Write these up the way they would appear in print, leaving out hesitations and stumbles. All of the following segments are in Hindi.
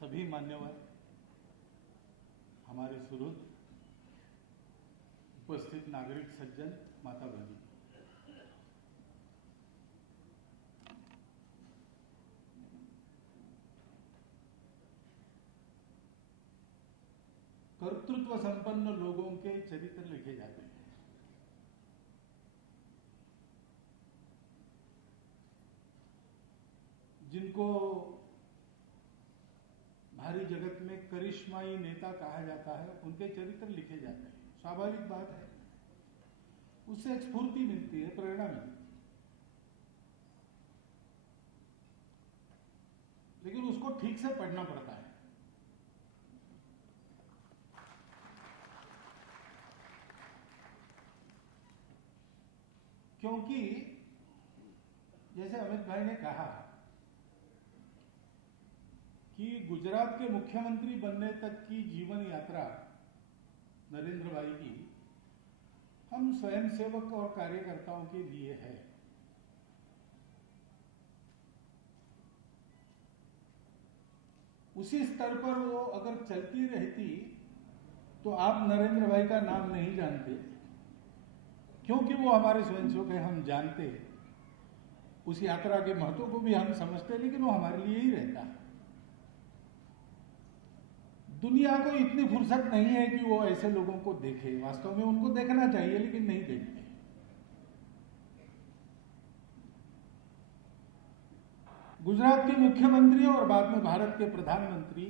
सभी मान्यवर, हमारे सुहृद, उपस्थित नागरिक सज्जन, माता भगिनी, कर्तृत्व संपन्न लोगों के चरित्र लिखे जाते हैं। जिनको भारी जगत में करिश्माई नेता कहा जाता है, उनके चरित्र लिखे जाते हैं। स्वाभाविक बात है, उससे एक स्फूर्ति मिलती है, प्रेरणा मिलती है, लेकिन उसको ठीक से पढ़ना पड़ता है। क्योंकि जैसे अमित भाई ने कहा कि गुजरात के मुख्यमंत्री बनने तक की जीवन यात्रा नरेंद्र भाई की हम स्वयंसेवक और कार्यकर्ताओं के लिए है। उसी स्तर पर वो अगर चलती रहती तो आप नरेंद्र भाई का नाम नहीं जानते, क्योंकि वो हमारे स्वयंसेवक है, हम जानते हैं। उस यात्रा के महत्व को भी हम समझते हैं, लेकिन वो हमारे लिए ही रहता है। दुनिया को इतनी फुर्सत नहीं है कि वो ऐसे लोगों को देखे। वास्तव में उनको देखना चाहिए, लेकिन नहीं देखते। गुजरात के मुख्यमंत्री और बाद में भारत के प्रधानमंत्री,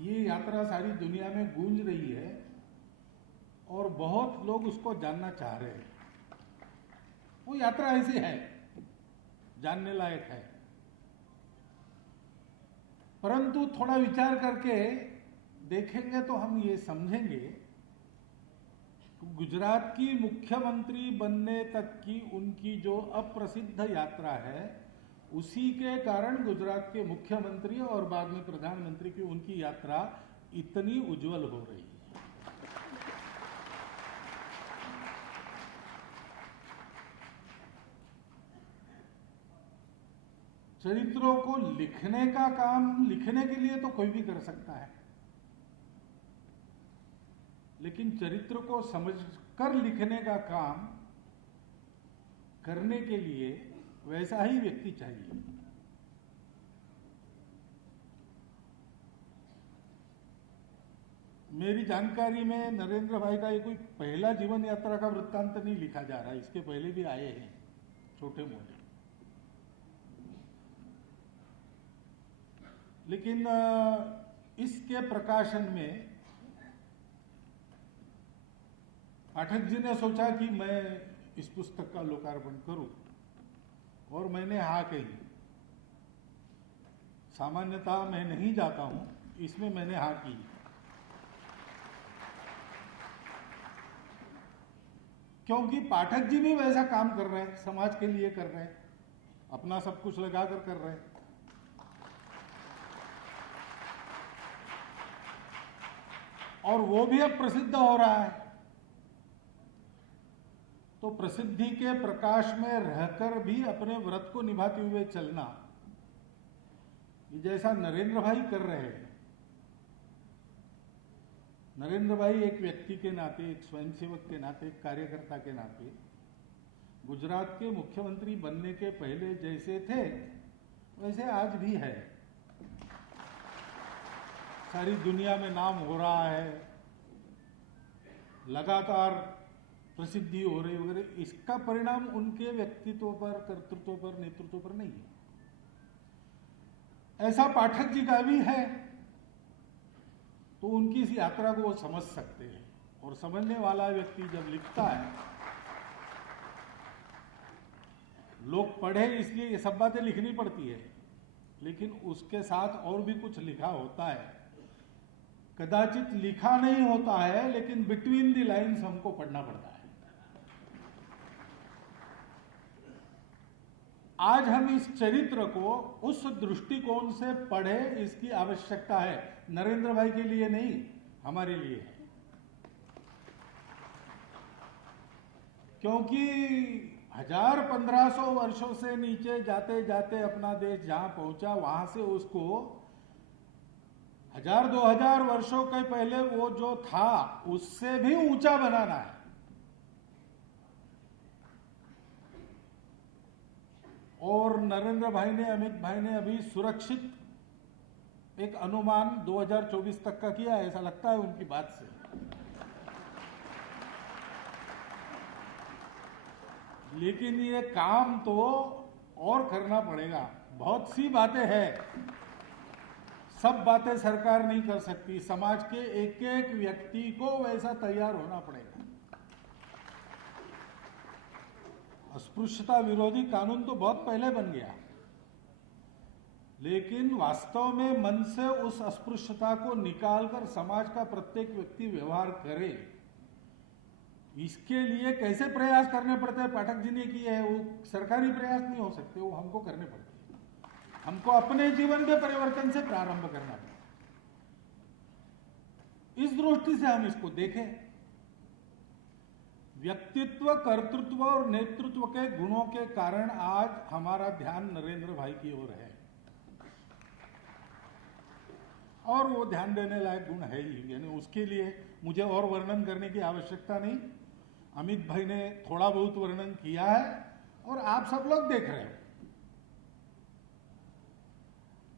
ये यात्रा सारी दुनिया में गूंज रही है और बहुत लोग उसको जानना चाह रहे हैं। वो यात्रा ऐसी है, जानने लायक है, परंतु थोड़ा विचार करके देखेंगे तो हम ये समझेंगे कि गुजरात की मुख्यमंत्री बनने तक की उनकी जो अप्रसिद्ध यात्रा है, उसी के कारण गुजरात के मुख्यमंत्री और बाद में प्रधानमंत्री की उनकी यात्रा इतनी उज्जवल हो रही है। चरित्रों को लिखने का काम लिखने के लिए तो कोई भी कर सकता है, लेकिन चरित्र को समझकर लिखने का काम करने के लिए वैसा ही व्यक्ति चाहिए। मेरी जानकारी में नरेंद्र भाई का ये कोई पहला जीवन यात्रा का वृत्तांत नहीं लिखा जा रहा है, इसके पहले भी आए हैं छोटे मोटे। लेकिन इसके प्रकाशन में पाठक जी ने सोचा कि मैं इस पुस्तक का लोकार्पण करूं, और मैंने हाँ कही। सामान्यतः मैं नहीं जाता हूं, इसमें मैंने हाँ की। क्योंकि पाठक जी भी वैसा काम कर रहे हैं, समाज के लिए कर रहे हैं, अपना सब कुछ लगाकर कर रहे हैं। और वो भी अब प्रसिद्ध हो रहा है, तो प्रसिद्धि के प्रकाश में रहकर भी अपने व्रत को निभाते हुए चलना, जैसा नरेंद्र भाई कर रहे हैं। नरेंद्र भाई एक व्यक्ति के नाते, एक स्वयंसेवक के नाते, एक कार्यकर्ता के नाते गुजरात के मुख्यमंत्री बनने के पहले जैसे थे वैसे आज भी है। सारी दुनिया में नाम हो रहा है, लगातार प्रसिद्धि हो रही वगैरह। इसका परिणाम उनके व्यक्तित्व पर, कर्तृत्व पर, नेतृत्व पर नहीं है। ऐसा पाठक जी का भी है, तो उनकी इस यात्रा को वो समझ सकते हैं। और समझने वाला व्यक्ति जब लिखता है, लोग पढ़े इसलिए ये सब बातें लिखनी पड़ती है, लेकिन उसके साथ और भी कुछ लिखा होता है। कदाचित लिखा नहीं होता है, लेकिन बिटवीन द लाइन्स हमको पढ़ना पड़ता है। आज हम इस चरित्र को उस दृष्टिकोण से पढ़े, इसकी आवश्यकता है। नरेंद्र भाई के लिए नहीं, हमारे लिए है। क्योंकि 1500 वर्षों से नीचे जाते जाते अपना देश जहां पहुंचा, वहां से उसको 1000-2000 वर्षों के पहले वो जो था उससे भी ऊंचा बनाना है। और नरेंद्र भाई ने, अमित भाई ने अभी सुरक्षित एक अनुमान 2024 तक का किया है, ऐसा लगता है उनकी बात से। लेकिन ये काम तो और करना पड़ेगा। बहुत सी बातें हैं, सब बातें सरकार नहीं कर सकती। समाज के एक एक व्यक्ति को वैसा तैयार होना पड़ेगा। अस्पृश्यता विरोधी कानून तो बहुत पहले बन गया, लेकिन वास्तव में मन से उस अस्पृश्यता को निकालकर समाज का प्रत्येक व्यक्ति व्यवहार करे, इसके लिए कैसे प्रयास करने पड़ते हैं पाठक जी ने किए हैं। वो सरकारी प्रयास नहीं हो सकते, वो हमको करने पड़ते हैं। हमको अपने जीवन के परिवर्तन से प्रारंभ करना पड़ता है। इस दृष्टि से हम इसको देखें। व्यक्तित्व, कर्तृत्व और नेतृत्व के गुणों के कारण आज हमारा ध्यान नरेंद्र भाई की ओर है, और वो ध्यान देने लायक गुण है ही। यानी उसके लिए मुझे और वर्णन करने की आवश्यकता नहीं। अमित भाई ने थोड़ा बहुत वर्णन किया है और आप सब लोग देख रहे हो।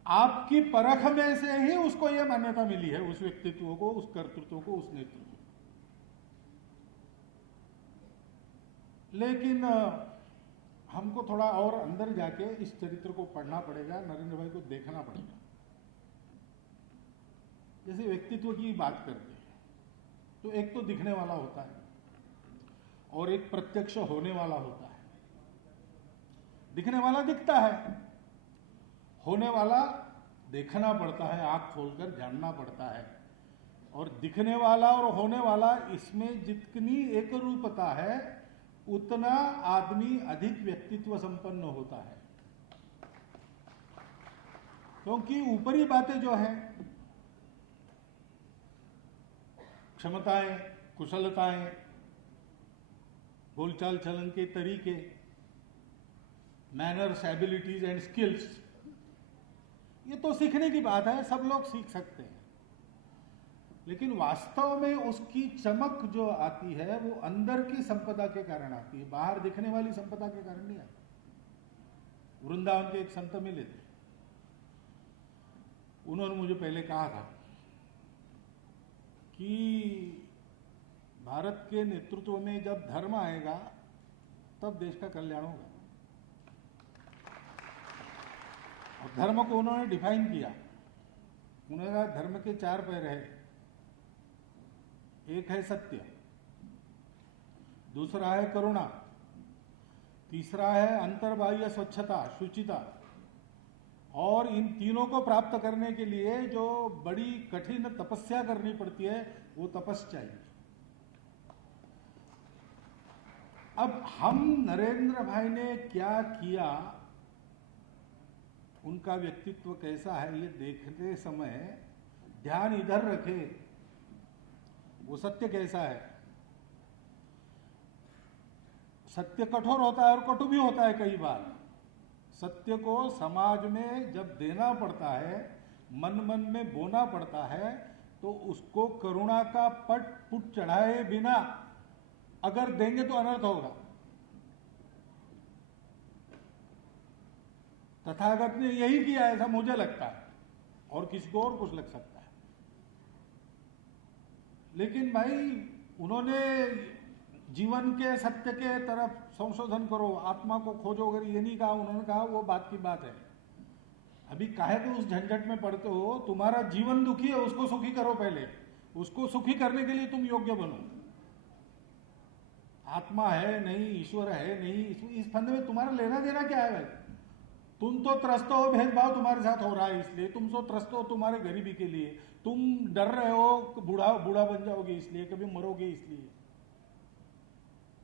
आपकी परख में से ही उसको यह मान्यता मिली है, उस व्यक्तित्व को, उस कर्तृत्व को, उस नेतृत्व को। लेकिन हमको थोड़ा और अंदर जाके इस चरित्र को पढ़ना पड़ेगा, नरेंद्र भाई को देखना पड़ेगा। जैसे व्यक्तित्व की बात करते हैं तो एक तो दिखने वाला होता है और एक प्रत्यक्ष होने वाला होता है। दिखने वाला दिखता है, होने वाला देखना पड़ता है, आंख खोलकर जानना पड़ता है। और दिखने वाला और होने वाला, इसमें जितनी एक रूपता है उतना आदमी अधिक व्यक्तित्व संपन्न होता है। क्योंकि ऊपरी बातें जो है, क्षमताएं, कुशलताएं, बोलचाल चलन के तरीके, मैनर्स, एबिलिटीज एंड स्किल्स, ये तो सीखने की बात है, सब लोग सीख सकते हैं। लेकिन वास्तव में उसकी चमक जो आती है वो अंदर की संपदा के कारण आती है, बाहर दिखने वाली संपदा के कारण नहीं आती। वृंदावन के एक संत मिले थे, उन्होंने मुझे पहले कहा था कि भारत के नेतृत्व में जब धर्म आएगा तब देश का कल्याण होगा। और धर्म को उन्होंने डिफाइन किया। उन्होंने कहा धर्म के 4 पैर है। एक है सत्य, दूसरा है करुणा, तीसरा है अंतर्बाह्य स्वच्छता, शुचिता, और इन तीनों को प्राप्त करने के लिए जो बड़ी कठिन तपस्या करनी पड़ती है वो तपस्या चाहिए। अब हम नरेंद्र भाई ने क्या किया, उनका व्यक्तित्व कैसा है, ये देखते समय ध्यान इधर रखें, वो सत्य कैसा है। सत्य कठोर होता है और कटु भी होता है कई बार। सत्य को समाज में जब देना पड़ता है, मन मन में बोना पड़ता है, तो उसको करुणा का पुट चढ़ाए बिना अगर देंगे तो अनर्थ होगा। तथागत ने यही किया, ऐसा मुझे लगता है, और किसी को और कुछ लग सकता है। लेकिन भाई उन्होंने जीवन के सत्य के तरफ संशोधन करो, आत्मा को खोजो, अगर ये नहीं कहा, उन्होंने कहा वो बात की बात है। अभी काहे को उस झंझट में पड़ते हो, तुम्हारा जीवन दुखी है, उसको सुखी करो पहले। उसको सुखी करने के लिए तुम योग्य बनो। आत्मा है नहीं, ईश्वर है नहीं, इस फंदे में तुम्हारा लेना देना क्या है भाई। तुम तो त्रस्त हो, भेदभाव तुम्हारे साथ हो रहा है इसलिए, तुम तो त्रस्त हो तुम्हारे गरीबी के लिए, तुम डर रहे हो बूढ़ा बन जाओगे इसलिए, कभी मरोगे इसलिए।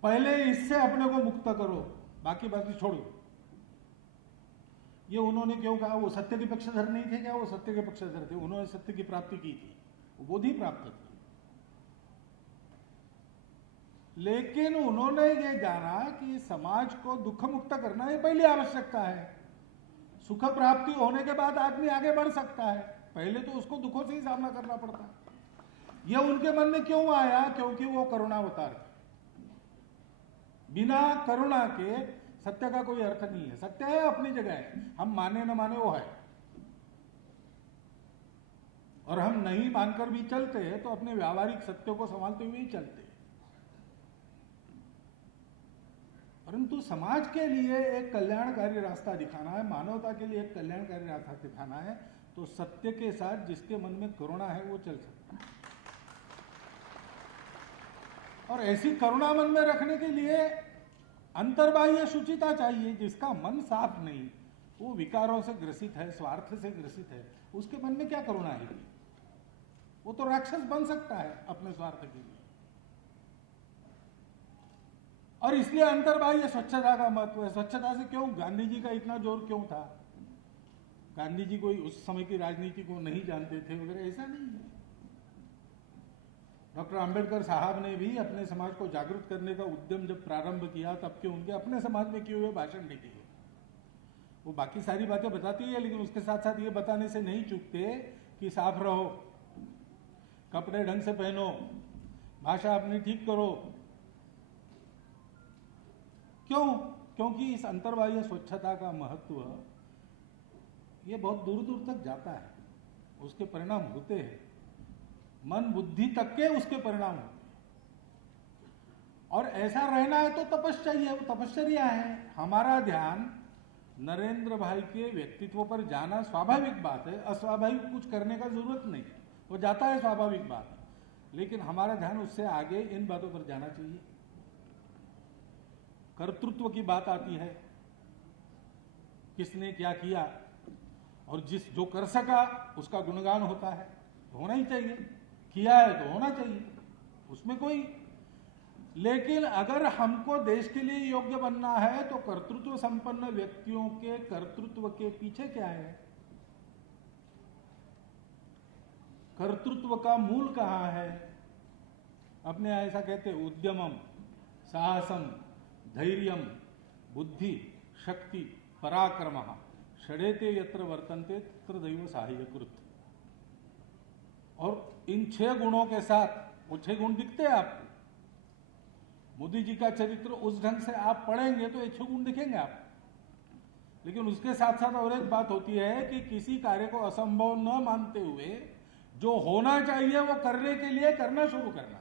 पहले इससे अपने को मुक्त करो, बाकी छोड़ो। ये उन्होंने क्यों कहा, वो सत्य के पक्षधर नहीं थे क्या, वो सत्य के पक्षधर थे, उन्होंने सत्य की प्राप्ति की थी, वो बोधि प्राप्त थी। लेकिन उन्होंने ये जाना कि समाज को दुख मुक्त करना ये पहली आवश्यकता है। सुख प्राप्ति होने के बाद आदमी आगे बढ़ सकता है, पहले तो उसको दुखों से ही सामना करना पड़ता है। यह उनके मन में क्यों आया? क्योंकि वो करुणावतार थे। बिना करुणा के सत्य का कोई अर्थ नहीं है। सत्य है, अपनी जगह है, हम माने न माने वो है, और हम नहीं मानकर भी चलते हैं तो अपने व्यावहारिक सत्यों को संभालते हुए ही चलते हैं। परंतु समाज के लिए एक कल्याणकारी रास्ता दिखाना है, मानवता के लिए एक कल्याणकारी रास्ता दिखाना है, तो सत्य के साथ जिसके मन में करुणा है वो चल सकता है। और ऐसी करुणा मन में रखने के लिए अंतर्बाह्य शुचिता चाहिए। जिसका मन साफ नहीं, वो विकारों से ग्रसित है, स्वार्थ से ग्रसित है, उसके मन में क्या करुणा आएगी? वो तो राक्षस बन सकता है अपने स्वार्थ के लिए। और इसलिए अंतर्बाह्य स्वच्छता का महत्व है। स्वच्छता से क्यों गांधी जी का इतना जोर क्यों था? गांधी जी कोई उस समय की राजनीति को नहीं जानते थे वगैरह, ऐसा नहीं है। डॉक्टर अंबेडकर साहब ने भी अपने समाज को जागरूक करने का उद्यम जब प्रारंभ किया, तब के उनके अपने समाज में किए हुए भाषण लिखे हैं। वो बाकी सारी बातें बताती है, लेकिन उसके साथ साथ ये बताने से नहीं चूकते कि साफ रहो, कपड़े ढंग से पहनो, भाषा अपनी ठीक करो। क्यों? क्योंकि इस अंतर्बाह्य स्वच्छता का महत्व ये बहुत दूर दूर तक जाता है, उसके परिणाम होते हैं, मन बुद्धि तक के उसके परिणाम होते हैं। और ऐसा रहना है तो तपस्या, वो तपश्चर्या है। हमारा ध्यान नरेंद्र भाई के व्यक्तित्व पर जाना स्वाभाविक बात है, अस्वाभाविक कुछ करने का जरूरत नहीं, वो जाता है स्वाभाविक बात है। लेकिन हमारा ध्यान उससे आगे इन बातों पर जाना चाहिए। कर्तृत्व की बात आती है, किसने क्या किया, और जो कर सका उसका गुणगान होता है, होना ही चाहिए। किया है तो होना चाहिए, उसमें कोई। लेकिन अगर हमको देश के लिए योग्य बनना है तो कर्तृत्व संपन्न व्यक्तियों के कर्तृत्व के पीछे क्या है? कर्तृत्व का मूल कहां है? अपने ऐसा कहते हैं, उद्यमम, साहसम, धैर्यम, बुद्धि, शक्ति, पराक्रम, षडेते यत्र वर्तन्ते तत्र दैव साहाय्यकृत। और इन 6 गुणों के साथ, वो 6 गुण दिखते हैं आपको। मोदी जी का चरित्र उस ढंग से आप पढ़ेंगे तो ये 6 गुण दिखेंगे आपको। लेकिन उसके साथ साथ और एक बात होती है कि किसी कार्य को असंभव न मानते हुए जो होना चाहिए वो करने के लिए करना शुरू करना।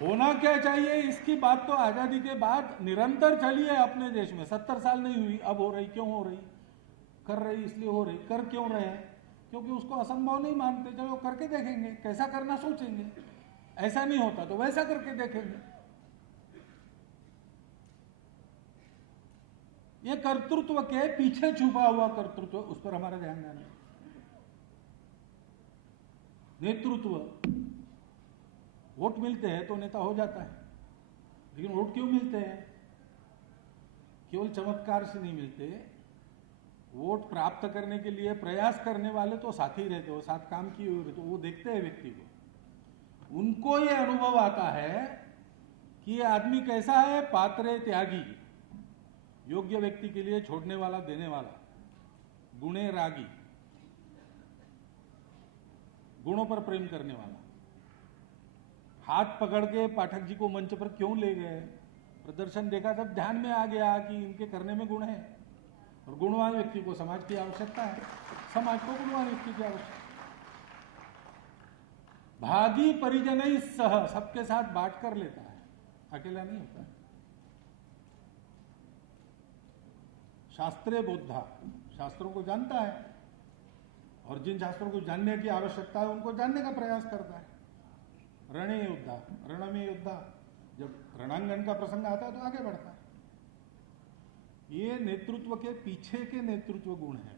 होना क्या चाहिए, इसकी बात तो आजादी के बाद निरंतर चली है अपने देश में। 70 साल नहीं हुई, अब हो रही। क्यों हो रही? कर रही इसलिए हो रही। कर क्यों रहे हैं? क्योंकि उसको असंभव नहीं मानते। चलो करके देखेंगे, कैसा करना सोचेंगे, ऐसा नहीं होता तो वैसा करके देखेंगे। ये कर्तृत्व के पीछे छुपा हुआ कर्तृत्व, उस पर हमारा ध्यान देना है। नेतृत्व, वोट मिलते हैं तो नेता हो जाता है, लेकिन वोट क्यों मिलते हैं? केवल चमत्कार से नहीं मिलते। वोट प्राप्त करने के लिए प्रयास करने वाले तो साथ ही रहते हो, साथ काम किए हुए रहते हो, वो देखते हैं व्यक्ति को। उनको ये अनुभव आता है कि ये आदमी कैसा है, पात्र, त्यागी, योग्य व्यक्ति के लिए छोड़ने वाला, देने वाला, गुणे रागी, गुणों पर प्रेम करने वाला। हाथ पकड़ के पाठक जी को मंच पर क्यों ले गए? प्रदर्शन देखा तब ध्यान में आ गया कि इनके करने में गुण है, और गुणवान व्यक्ति को समाज की आवश्यकता है, समाज को गुणवान व्यक्ति की आवश्यकता। भागी परिजन ही सह, सबके साथ बांट कर लेता है, अकेला नहीं होता। शास्त्रे बोधा, शास्त्रों को जानता है, और जिन शास्त्रों को जानने की आवश्यकता है उनको जानने का प्रयास करता है। रणे योद्धा, रण में योद्धा, जब रणांगन का प्रसंग आता है तो आगे बढ़ता है। ये नेतृत्व के पीछे के नेतृत्व गुण है।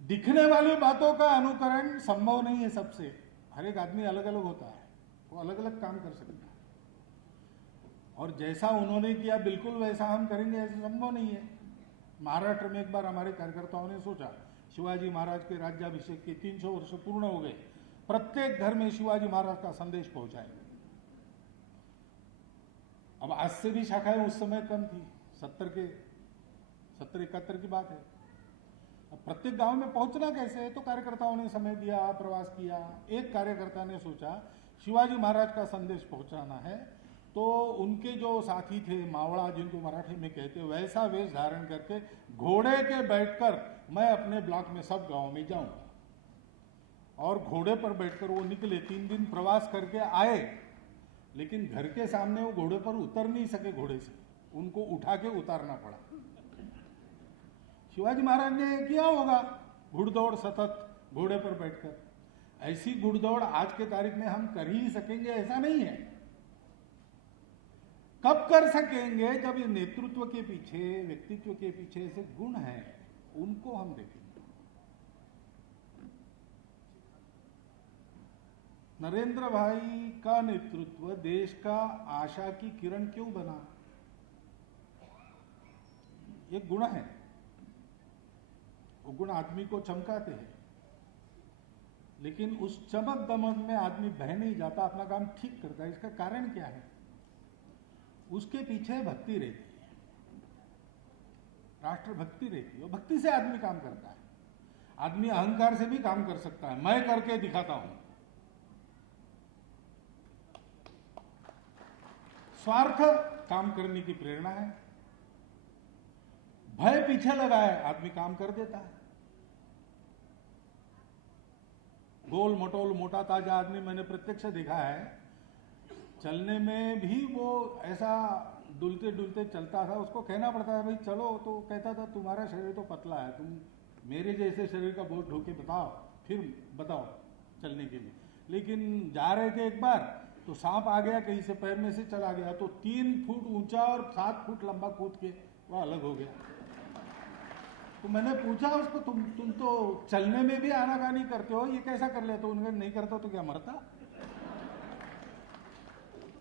दिखने वाली बातों का अनुकरण संभव नहीं है सबसे। हर एक आदमी अलग अलग होता है, वो अलग अलग काम कर सकता है, और जैसा उन्होंने किया बिल्कुल वैसा हम करेंगे ऐसा संभव नहीं है। महाराष्ट्र में एक बार हमारे कार्यकर्ताओं ने सोचा, शिवाजी महाराज के राज्याभिषेक के 300 वर्ष पूर्ण हो गए, प्रत्येक घर में शिवाजी महाराज का संदेश पहुंचाएंगे। अब आज से भी शाखाएं उस समय कम थी, 70-71 की बात है। अब प्रत्येक गांव में पहुंचना कैसे है, तो कार्यकर्ताओं ने समय दिया, प्रवास किया। एक कार्यकर्ता ने सोचा शिवाजी महाराज का संदेश पहुंचाना है, तो उनके जो साथी थे मावड़ा, जिनको मराठी में कहते, वैसा वेश धारण करके घोड़े के बैठकर मैं अपने ब्लॉक में सब गांव में जाऊंगा। और घोड़े पर बैठकर वो निकले, 3 दिन प्रवास करके आए, लेकिन घर के सामने वो घोड़े पर उतर नहीं सके। घोड़े से उनको उठा के उतारना पड़ा। शिवाजी महाराज ने किया होगा घुड़दौड़ सतत घोड़े पर बैठकर। ऐसी घुड़दौड़ आज के तारीख में हम कर ही सकेंगे ऐसा नहीं है। कब कर सकेंगे, जब ये नेतृत्व के पीछे, व्यक्तित्व के पीछे ऐसे गुण हैं, उनको हम देखेंगे। नरेंद्र भाई का नेतृत्व देश का आशा की किरण क्यों बना? ये गुण है, वो गुण आदमी को चमकाते हैं, लेकिन उस चमक दमक में आदमी बह नहीं जाता, अपना काम ठीक करता है। इसका कारण क्या है? उसके पीछे भक्ति रहती है, राष्ट्रभक्ति रहती है। भक्ति से आदमी काम करता है। आदमी अहंकार से भी काम कर सकता है, मैं करके दिखाता हूं। स्वार्थ काम करने की प्रेरणा है, भय पीछे लगा है, आदमी काम कर देता है। गोल मटोल मोटा ताजा आदमी मैंने प्रत्यक्ष देखा है, चलने में भी वो ऐसा डुलते डुलते चलता था। उसको कहना पड़ता था भाई चलो, तो कहता था तुम्हारा शरीर तो पतला है, तुम मेरे जैसे शरीर का बोझ ढो के बताओ, फिर बताओ चलने के लिए। लेकिन जा रहे थे एक बार, तो सांप आ गया कहीं से, पैर में से चला गया, तो 3 फुट ऊंचा और 7 फुट लंबा कूद के वो अलग हो गया। तो मैंने पूछा उसको, तुम तो चलने में भी आनाकानी करते हो, ये कैसा कर लेते हो? उन्होंने नहीं करता तो क्या मरता?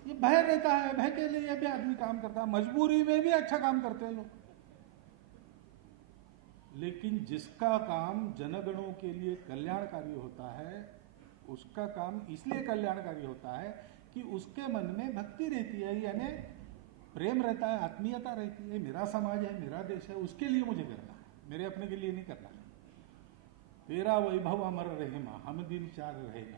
ये भय रहता है, भय के लिए भी आदमी काम करता है। मजबूरी में भी अच्छा काम करते हैं लोग। लेकिन जिसका काम जनगणों के लिए कल्याणकारी होता है, उसका काम इसलिए कल्याणकारी होता है कि उसके मन में भक्ति रहती है, यानी प्रेम रहता है, आत्मीयता रहती है। मेरा समाज है, मेरा देश है, उसके लिए मुझे करना है, मेरे अपने के लिए नहीं करना है। तेरा वैभव अमर रहे मां, हम दिन 4 रहेगा।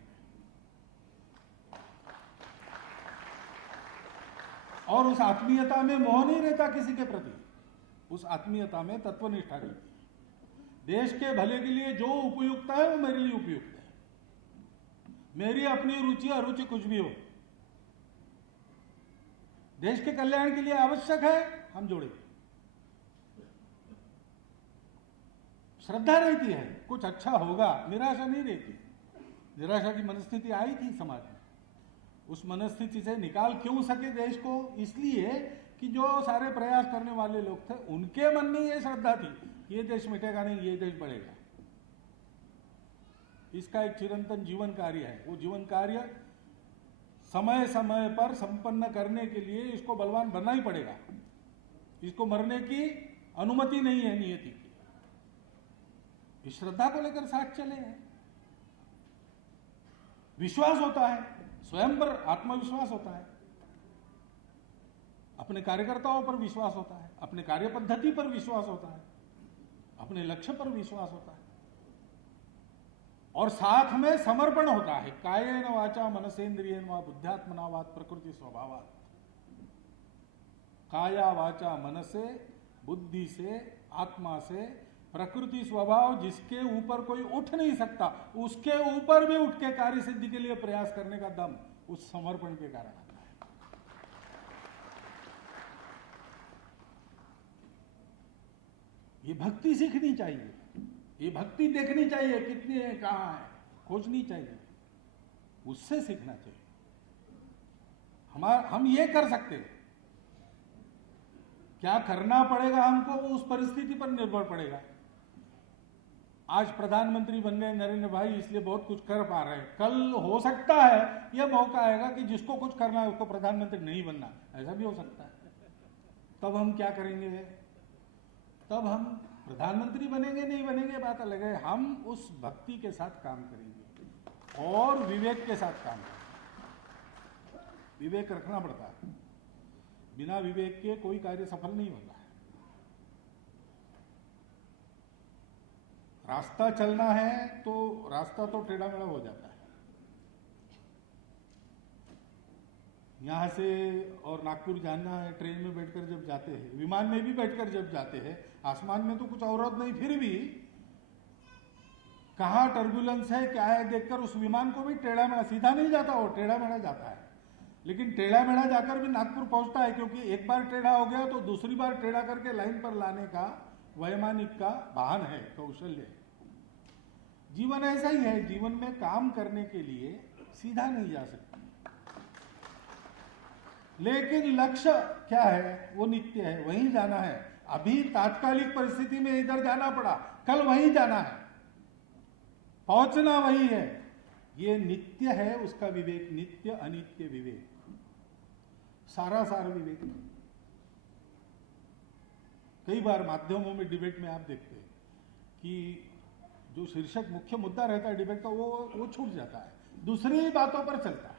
और उस आत्मीयता में मोह नहीं रहता किसी के प्रति, उस आत्मीयता में तत्वनिष्ठा रहती है। देश के भले के लिए जो उपयुक्त है वो मेरे लिए उपयुक्त है, मेरी अपनी रुचि अरुचि कुछ भी हो, देश के कल्याण के लिए आवश्यक है, हम जोड़ेंगे। श्रद्धा रहती है, कुछ अच्छा होगा, निराशा नहीं रहती। निराशा की मनस्थिति आई थी समाज में, उस मनस्थिति से निकाल क्यों सके देश को? इसलिए कि जो सारे प्रयास करने वाले लोग थे, उनके मन में ये श्रद्धा थी, ये देश मिटेगा नहीं, ये देश बढ़ेगा। इसका एक चिरंतन जीवन कार्य है। वो जीवन कार्य समय समय पर संपन्न करने के लिए इसको बलवान बनना ही पड़ेगा। इसको मरने की अनुमति नहीं है नियति की। इस श्रद्धा को लेकर साथ चले हैं। विश्वास होता है, स्वयं पर आत्मविश्वास होता है, अपने कार्यकर्ताओं पर विश्वास होता है, अपने कार्य पद्धति पर विश्वास होता है, अपने लक्ष्य पर विश्वास होता है, और साथ में समर्पण होता है। कायेन वाचा मनसेन्द्रियेण वा बुद्ध्यात्मना वा प्रकृति स्वभावात्। काया वाचा मन से, बुद्धि से, आत्मा से, प्रकृति स्वभाव जिसके ऊपर कोई उठ नहीं सकता, उसके ऊपर भी उठ के कार्य सिद्धि के लिए प्रयास करने का दम उस समर्पण के कारण आता है। ये भक्ति सीखनी चाहिए, ये भक्ति देखनी चाहिए, कितनी है, कहां है, खोजनी चाहिए, उससे सीखना चाहिए। हम ये कर सकते हैं, क्या करना पड़ेगा हमको वो उस परिस्थिति पर निर्भर पड़ेगा। आज प्रधानमंत्री बन गए नरेंद्र भाई, इसलिए बहुत कुछ कर पा रहे हैं। कल हो सकता है यह मौका आएगा कि जिसको कुछ करना है उसको प्रधानमंत्री नहीं बनना, ऐसा भी हो सकता है। तब हम क्या करेंगे? तब हम प्रधानमंत्री बनेंगे नहीं बनेंगे बात अलग है, हम उस भक्ति के साथ काम करेंगे। और विवेक के साथ काम करें। विवेक रखना पड़ता है, बिना विवेक के कोई कार्य सफल नहीं होता है। रास्ता चलना है तो रास्ता तो टेढ़ा मेढ़ा हो जाता है। यहां से और नागपुर जाना है, ट्रेन में बैठकर जब जाते हैं, विमान में भी बैठकर जब जाते हैं, आसमान में तो कुछ अवरोध नहीं, फिर भी कहां टर्बुलेंस है क्या है देखकर उस विमान को भी टेढ़ा मेढ़ा, सीधा नहीं जाता, वो टेढ़ा मेढ़ा जाता है। लेकिन टेढ़ा मेढ़ा जाकर भी नागपुर पहुंचता है, क्योंकि एक बार टेढ़ा हो गया तो दूसरी बार टेढ़ा करके लाइन पर लाने का वैमानिक का वाहन है, कौशल्य है। जीवन ऐसा ही है, जीवन में काम करने के लिए सीधा नहीं जा सकता, लेकिन लक्ष्य क्या है, वो नित्य है, वहीं जाना है। अभी तात्कालिक परिस्थिति में इधर जाना पड़ा, कल वहीं जाना है, पहुंचना वही है। ये नित्य है, उसका विवेक, नित्य अनित्य विवेक, सारा सार विवेक। कई बार माध्यमों में डिबेट में आप देखते हैं कि जो शीर्षक मुख्य मुद्दा रहता है डिबेट का वो छूट जाता है, दूसरी बातों पर चलता है।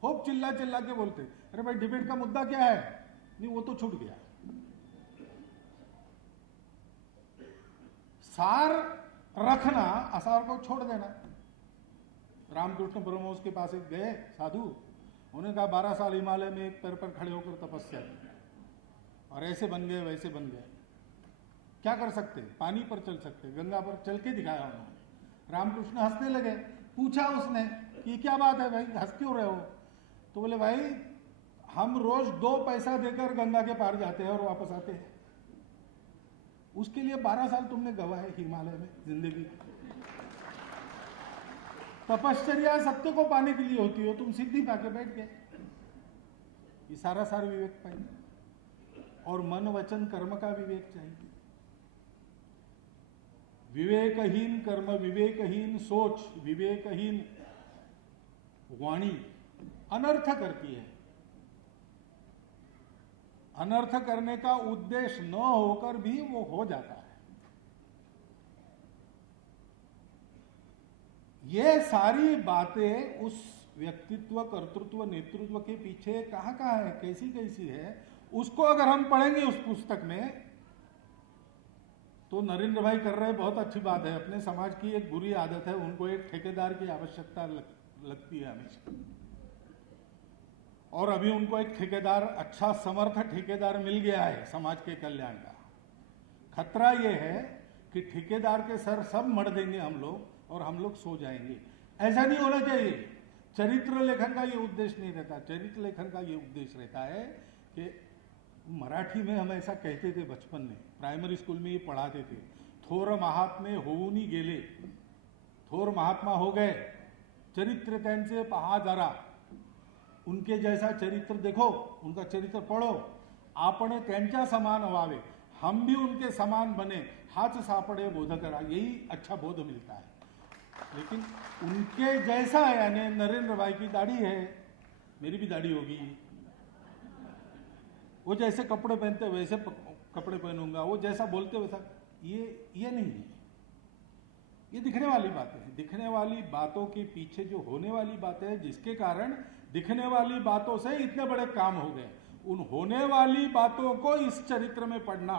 खूब चिल्ला चिल्ला के बोलते, अरे भाई डिबेट का मुद्दा क्या है, नहीं वो तो छूट गया। सार रखना, असार को छोड़ देना। रामकृष्ण परमहंस के पास एक गए साधु, उन्होंने कहा 12 साल हिमालय में एक पैर पर खड़े होकर तपस्या की और ऐसे बन गए वैसे बन गए। क्या कर सकते, पानी पर चल सकते, गंगा पर चल के दिखाया उन्होंने। रामकृष्ण हंसने लगे, पूछा उसने कि क्या बात है भाई, हंस क्यों रहे हो? तो बोले भाई हम रोज 2 पैसा देकर गंगा के पार जाते हैं और वापस आते हैं, उसके लिए 12 साल तुमने गवाए हिमालय में जिंदगी। तपश्चर्या सत्य को पाने के लिए होती हो, तुम सिद्धि पाके बैठ गए। ये सारा सार विवेक पाएंगे। और मन वचन कर्म का विवेक चाहिए। विवेकहीन कर्म, विवेकहीन सोच, विवेकहीन वाणी अनर्थ करती है। अनर्थ करने का उद्देश्य न होकर भी वो हो जाता है। ये सारी बातें उस व्यक्तित्व, कर्तृत्व, नेतृत्व के पीछे कहां कहां है, कैसी कैसी है, उसको अगर हम पढ़ेंगे उस पुस्तक में, तो नरेंद्र भाई कर रहे बहुत अच्छी बात है। अपने समाज की एक बुरी आदत है, उनको एक ठेकेदार की आवश्यकता लगती है हमेशा, और अभी उनको एक ठेकेदार, अच्छा समर्थ ठेकेदार मिल गया है समाज के कल्याण का। खतरा यह है कि ठेकेदार के सर सब मर देंगे हम लोग और हम लोग सो जाएंगे। ऐसा नहीं होना चाहिए। चरित्र लेखन का ये उद्देश्य नहीं रहता। चरित्र लेखन का ये उद्देश्य रहता है कि मराठी में हम ऐसा कहते थे बचपन में, प्राइमरी स्कूल में ये पढ़ाते थे, थोर महात्मे होऊनी गेले, थोर महात्मा हो गए, चरित्र त्यांचे पहा जरा, उनके जैसा चरित्र देखो, उनका चरित्र पढ़ो, आपण त्यांच्या समान व्हावे, हम भी उनके समान बने, हाथ सापड़े बोध करा, यही अच्छा बोध मिलता है। लेकिन उनके जैसा है, यानी नरेंद्र भाई की दाढ़ी है, मेरी भी दाढ़ी होगी, वो जैसे कपड़े पहनते वैसे कपड़े पहनूंगा, वो जैसा बोलते वैसा, ये नहीं है। ये दिखने वाली बातें हैं। दिखने वाली बातों के पीछे जो होने वाली बातें हैं, जिसके कारण दिखने वाली बातों से इतने बड़े काम हो गए, उन होने वाली बातों को इस चरित्र में पढ़ना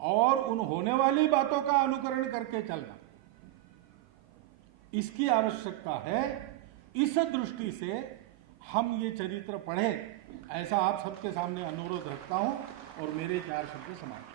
और उन होने वाली बातों का अनुकरण करके चलना, इसकी आवश्यकता है। इस दृष्टि से हम ये चरित्र पढ़े, ऐसा आप सबके सामने अनुरोध रखता हूं और मेरे 4 शब्द समाप्त।